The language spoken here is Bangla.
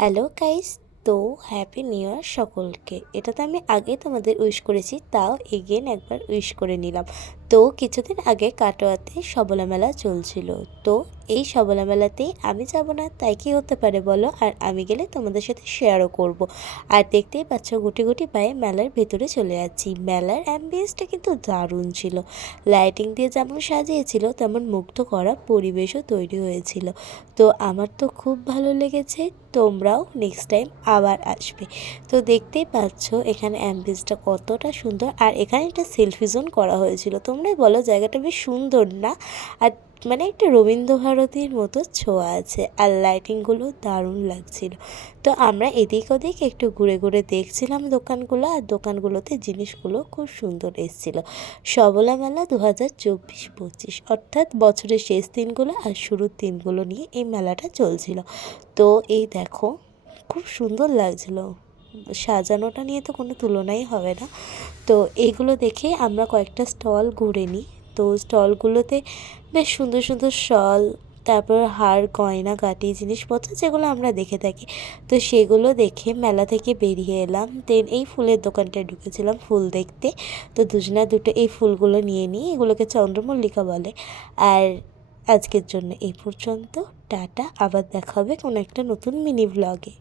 হ্যালো গাইস, তো হ্যাপি নিউ ইয়ার সকলকে। এটা তো আমি আগে তোমাদের উইশ করেছি, তাও এগেন একবার উইশ করে নিলাম। তো কিছুদিন আগে কাটোয়াতে সবলা মেলা চলছিল। তো এই সবলা মেলাতেই আমি যাব না তাই কি হতে পারে বলো, আর আমি গেলে তোমাদের সাথে শেয়ারও করব। আর দেখতেই পাচ্ছ গুটি গুটি পায়ে মেলার ভেতরে চলে যাচ্ছি। মেলার অ্যাম্বিয়েন্সটা কিন্তু দারুণ ছিল। লাইটিং দিয়ে যেমন সাজিয়েছিল তেমন মুগ্ধ করা পরিবেশও তৈরি হয়েছিল। তো আমার তো খুব ভালো লেগেছে, তোমরাও নেক্সট টাইম আবার আসবে। তো দেখতেই পাচ্ছ এখানে অ্যাম্বিয়েন্সটা কতটা সুন্দর, আর এখানে একটা সেলফি জোন করা হয়েছিল। তোমরাই বলো জায়গাটা বেশ সুন্দর না? আর মানে একটা রবীন্দ্রভারতীর মতো ছোঁয়া আছে, আর লাইটিংগুলো দারুণ লাগছিল। তো আমরা এদিক ওদিক একটু ঘুরে ঘুরে দেখছিলাম দোকানগুলো, আর দোকানগুলোতে জিনিসগুলো খুব সুন্দর এসেছিলো। সবলা মেলা 2024-25 অর্থাৎ বছরের শেষ দিনগুলো আর শুরুর দিনগুলো নিয়ে এই মেলাটা চলছিল। তো এই দেখো খুব সুন্দর লাগছিল, সাজানোটা নিয়ে তো কোনো তুলনাই হবে না। তো এইগুলো দেখে আমরা কয়েকটা স্টল ঘুরে নিই। তো স্টলগুলোতে বেশ সুন্দর সুন্দর শল, তারপর হার গয়না গাটি জিনিসপত্র যেগুলো আমরা দেখে থাকি, তো সেগুলো দেখে মেলা থেকে বেরিয়ে এলাম। দেন এই ফুলের দোকানটায় ঢুকেছিলাম ফুল দেখতে। তো দুজনা দুটো এই ফুলগুলো নিয়ে নিই, এগুলোকে চন্দ্রমল্লিকা বলে। আর আজকের জন্য এই পর্যন্ত, টাটা, আবার দেখা হবে কোনো একটা নতুন মিনি ব্লগে।